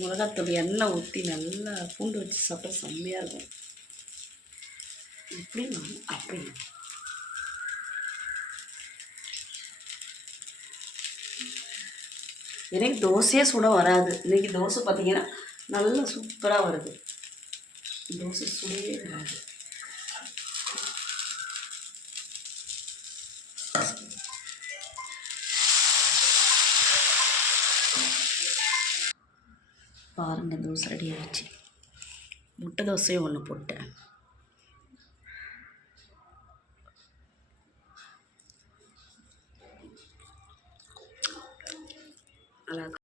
மிளகாத்தூள் எண்ணெய் ஊற்றி நல்லா பூண்டு வச்சு சாப்பிட்டா செம்மையாக இருக்கும். இப்படி நான் அப்படி எனக்கு தோசையே சுட வராது. இன்றைக்கி தோசை பார்த்தீங்கன்னா நல்லா சூப்பராக வருது. தோசை சுடவே வராது. பாருங்கள் தோசை ரெடி ஆகிடுச்சு முட்டை தோசையும் ஒன்று போட்டேன். நல்லா